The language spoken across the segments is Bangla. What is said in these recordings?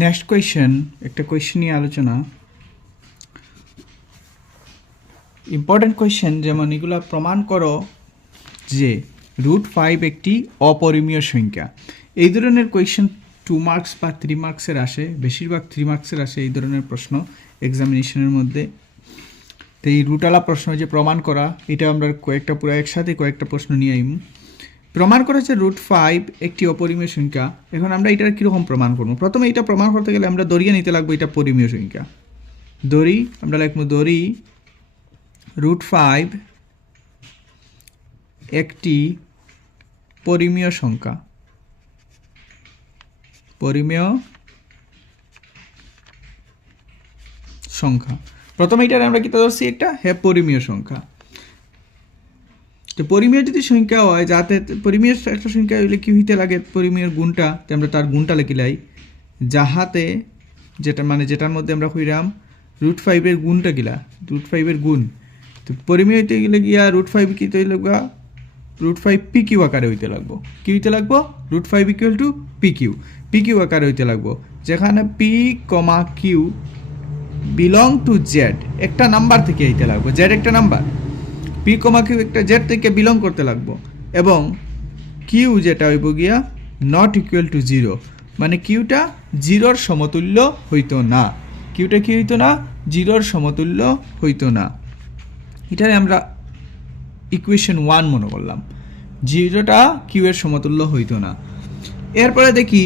নেক্সট কোয়েশ্চেন, একটা কোয়েশ্চেন নিয়ে আলোচনা। ইম্পর্টেন্ট কোয়েশ্চেন, যেমন এগুলো প্রমাণ করো যে √5 একটি অপরিমেয় সংখ্যা। এই ধরনের কোয়েশ্চেন 2 মার্কস বা 3 মার্কসের আসে, বেশিরভাগ 3 মার্কসের আসে এই ধরনের প্রশ্ন এক্সামিনেশনের মধ্যে। তো এই রুটালা প্রশ্ন যে প্রমাণ করা, এটা আমরা কয়েকটা পুরো একসাথে কয়েকটা প্রশ্ন নিয়ে আইম। প্রমাণ করেছে √5 একটি অপরিমেয় সংখ্যা। এখন আমরা এটা কীরকম প্রমাণ করবো? প্রথমে এটা প্রমাণ করতে গেলে আমরা দড়িয়ে নিতে লাগবো এটা পরিমেয় সংখ্যা। দড়ি আমরা লিখবো দড়ি √5 একটি পরিমেয় সংখ্যা। পরিমেয় সংখ্যা প্রথমে এটার আমরা কি ধরছি একটা পরিমেয় সংখ্যা। তো পরিমেয় যদি সংখ্যা হয়, যাতে পরিমেয় একটা সংখ্যা হইলে কি হইতে লাগে, পরিমেয়ের গুণটা আমরা তার গুণটা লিখিলাই, যাহাতে যেটার মধ্যে আমরা কইরাম √5 গুণটা গিলা, √5 গুণ। তো পরিমেয় হইতে গেলে গিয়া √5 কি হইতে লাগবা, √5 PQ আকারে হইতে লাগবো। কি হইতে লাগবো? √5 = PQ আকারে হইতে লাগবো, যেখানে P, Q belong to Z একটা নাম্বার থেকে হইতে লাগবো। জেড একটা নাম্বার, P, Q একটা জেড থেকে বিলং করতে লাগবো, এবং কিউ যেটা হইব গিয়া নট ইকুয়াল টু 0, মানে কিউটা 0-র সমতুল্য হইতো না। কিউটা কি হইতো না? 0-র সমতুল্য হইতো না। এটারে আমরা ইকুয়েশন 1 মনে করলাম, 0টা কিউ এর সমতুল্য হইতো না। এরপরে দেখি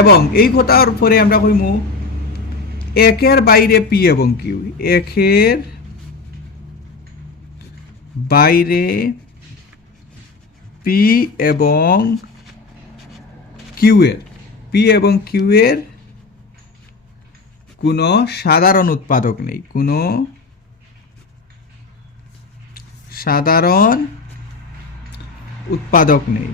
এবং এই কথার পরে আমরা কইমু একের বাইরে পি এবং কিউ, একের বাইরে পি এবং কিউ এর কোনো সাধারণ উৎপাদক নেই, কোনো সাধারণ উৎপাদক নেই।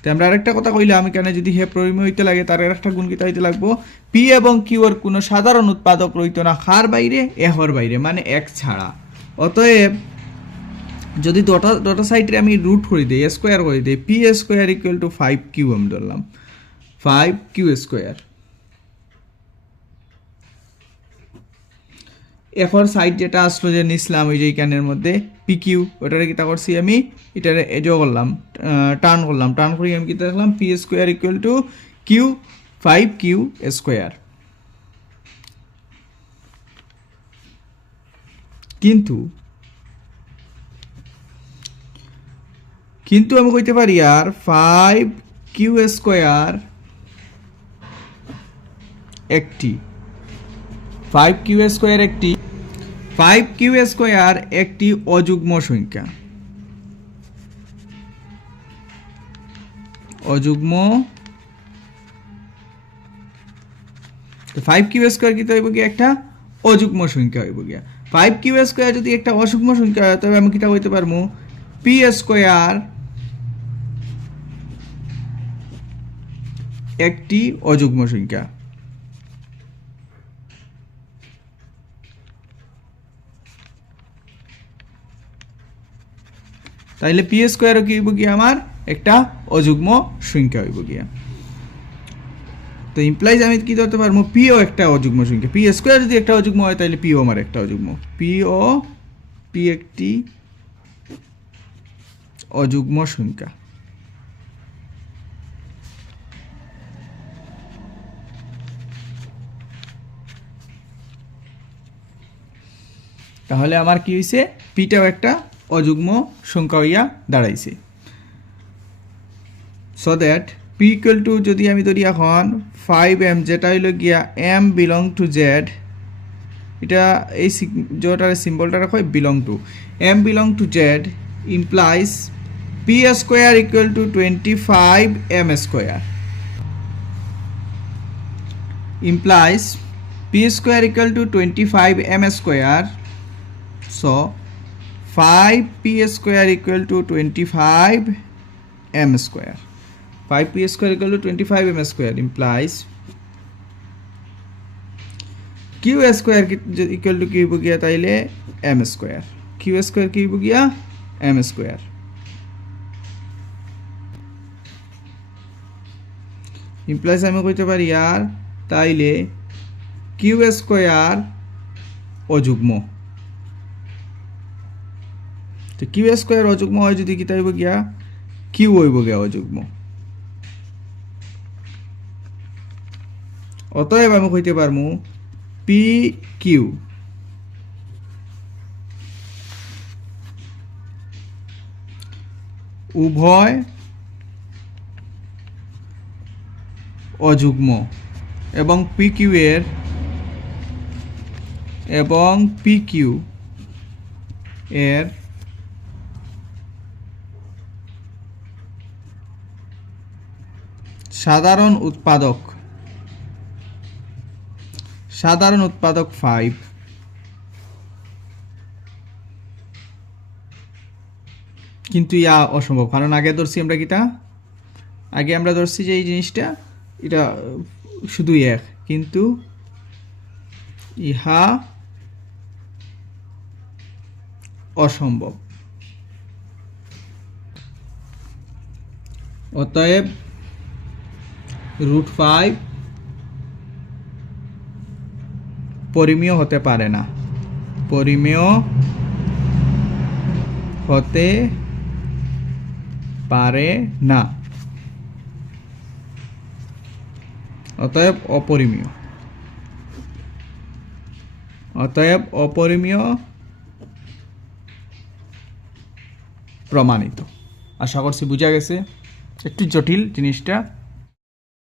তো আমরা আরেকটা কথা কইলাম, এখানে যদি পরিমেয় হইতে লাগে তার একটা গুণ কিতা হইতে লাগবো, পি এবং কিউ এর কোনো সাধারণ উৎপাদক রইতো না কার বাইরে? এহর বাইরে, মানে এক ছাড়া। অতএব যদি ডটা সাইডে আমি রুট করে দিই, স্কোয়ার করে দিই, P² = 5Q আমি ধরলাম, 5Q²। এখন সাইড যেটা আসলো যে নিসলাম ওই যে এখানের মধ্যে PQ, ওটারে কিতা করছি আমি, এটারে এজো করলাম, টার্ন করে আমি কিতা দেখলাম P² = Q, 5Q²। কিন্তু আমি কইতে পারি আর 5Q² একটি 5Q² একটি অযুগ্ম সংখ্যা। অযুগ্ম 5Q² কি হইব কি একটা অযুগ্ম সংখ্যা হইব গিয়া। 5Q² যদি একটা অযুগ্ম সংখ্যা হয়, তবে আমি কিতা কইতে পারবো, P² একটি অযুগ্ম সংখ্যা। তাইলে P² কি হইব গিয়া আমার একটা অযুগ্ম সংখ্যা হইব গিয়া। তো ইমপ্লাইজ আমি কি ধরতে পারবো, P-ও একটা অযুগ্ম সংখ্যা। P² যদি একটা অযুগ্ম হয়, তাহলে P-ও আমার একটা অযুগ্ম। P একটি অযুগ্ম সংখ্যা। তাহলে আমার কি হয়েছে, P-টাও একটা অযুগ্ম সংখ্যা হইয়া দাঁড়াইছে। সো দ্যাট P = যদি আমি ধরি এখন 5M, যেটা হইল গিয়া M বিলং টু জেড, এটা এই যেটার সিম্বলটা রাখো belong to, M belong to Z implies P² = 25M², implies P² = 25M². So 5P² = 25M². 5P² = 25M² implies Q² equal to কি হইব গিয়া, তাইলে M²। Q² কি হইব গিয়া M²। ইমপ্লাইজ আমি কইতে পারি আর তাইলে কিউ স্কোয়ার অযুগ্ম। তো কিউ স্কোয়ার অযুগ্ম হয় যদি কিতা হইব গিয়া কিউ হইব গিয়া অযুগ্ম। অতএব আমি কইতে পারমু পি কিউ উভয় অযুগ্ম এবং পি কিউ এর সাধারণ উৎপাদক 5। কিন্তু ইয়া অসম্ভব, কারণ আগে ধরছি আমরা কিতা, আগে আমরা ধরছি যে এই জিনিসটা এটা শুধু এক, কিন্তু ইহা অসম্ভব। অতএব √5 পরিমেয় হতে পারে না, পরিমেয় হতে পারে না, অতএব অপরিমেয়, প্রমাণিত। আশা করছি বুঝা গেছে, একটু জটিল জিনিসটা।